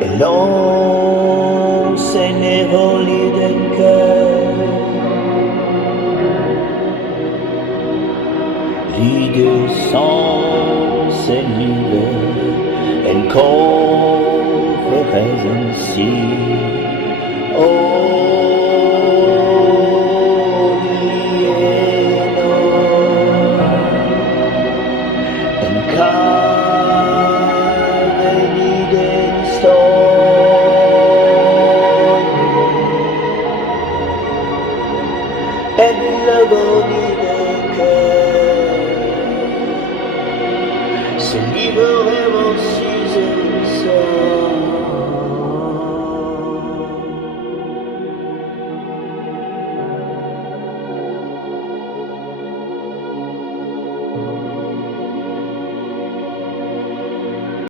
e non se ne denke. Lieder sans l'hiver en Konferenz sie. Oh,